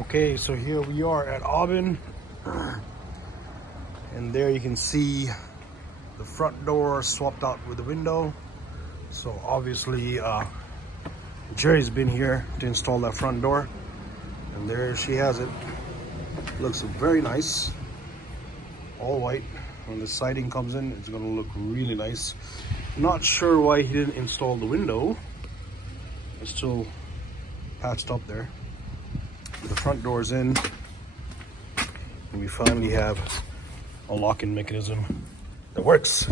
Okay, so here we are at Auburn, and there you can see the front door swapped out with the window. So obviously Jerry's been here to install that front door, and there she has it. Looks very nice, all white. When the siding comes in, it's gonna look really nice. Not sure why he didn't install the window. It's still patched up there. The front door's in, and we finally have a lock-in mechanism that works.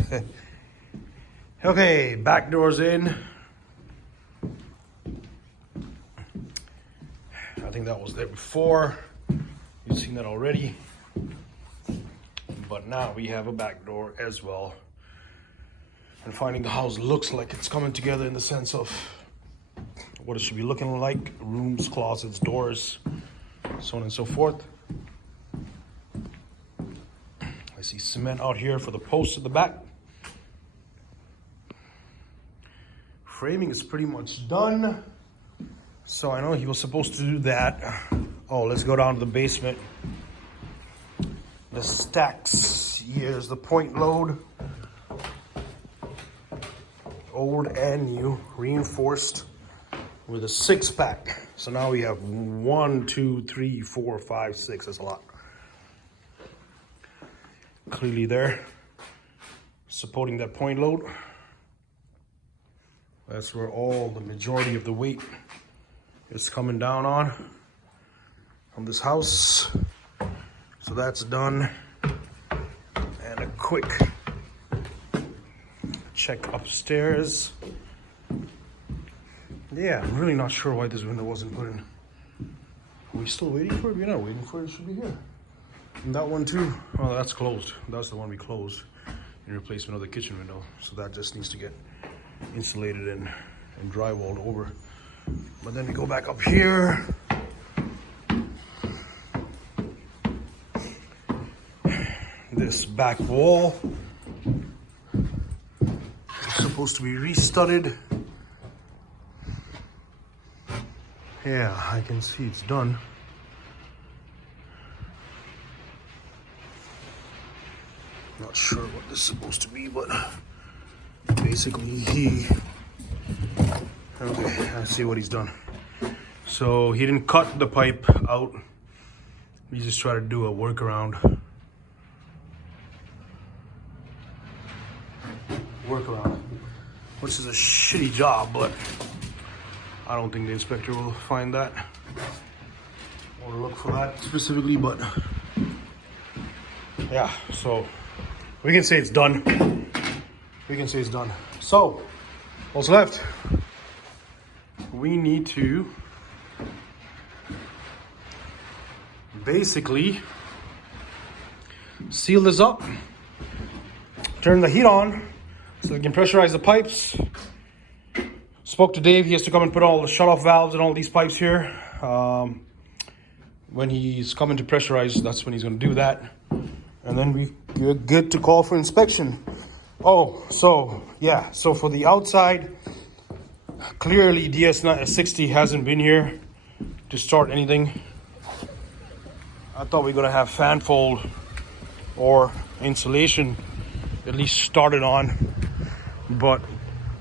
Okay, back door's in. I think that was there before. You've seen that already. But now we have a back door as well. And finding the house looks like it's coming together in the sense of what it should be looking like. Rooms, closets, doors, so on and so forth. I see cement out here for the posts at the back. Framing is pretty much done. So I know he was supposed to do that. Oh, let's go down to the basement. The stacks, here's the point load. Old and new, reinforced with a 6-pack. So now we have 1, 2, 3, 4, 5, 6. That's a lot. Clearly there, supporting that point load. That's where all the majority of the weight is coming down on from this house. So that's done. And a quick check upstairs. Yeah, I'm really not sure why this window wasn't put in. Are we still waiting for it? We're not waiting for it. It should be here. And that one too. Oh, that's closed. That's the one we closed in replacement of the kitchen window. So that just needs to get insulated and drywalled over. But then we go back up here. This back wall is supposed to be restudded. Yeah, I can see it's done. Not sure what this is supposed to be, but basically okay, I see what he's done. So he didn't cut the pipe out. He just tried to do a workaround. Which is a shitty job, but I don't think the inspector will find that or look for that specifically, but yeah, so we can say it's done. We can say it's done. So what's left? We need to basically seal this up, turn the heat on so we can pressurize the pipes. Spoke to Dave. He has to come and put all the shut-off valves and all these pipes here. When he's coming to pressurize, that's when he's going to do that. And then we're good to call for inspection. Oh, so yeah. So for the outside, clearly DS60 hasn't been here to start anything. I thought we were going to have fan fold or insulation at least started on, but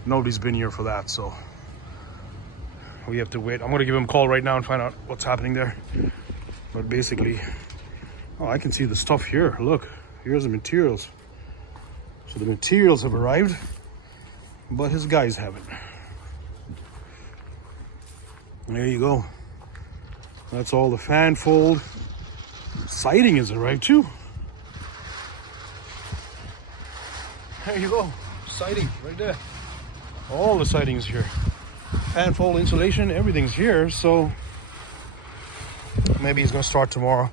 nobody's been here for that, so we have to wait. I'm gonna give him a call right now and find out what's happening there. But basically, oh, I can see the stuff here. Look, here's the materials. So the materials have arrived, but his guys haven't. There you go. That's all the fan fold. Siding has arrived too. There you go, siding right there. All the siding's here. Fan fold, insulation, everything's here. So maybe he's gonna start tomorrow.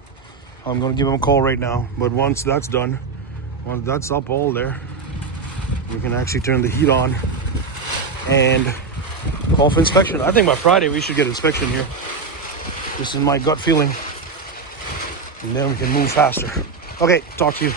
I'm gonna give him a call right now. But once that's done, once that's up all there, we can actually turn the heat on and call for inspection. I think by Friday we should get inspection here. This is my gut feeling. And then we can move faster. Okay, talk to you.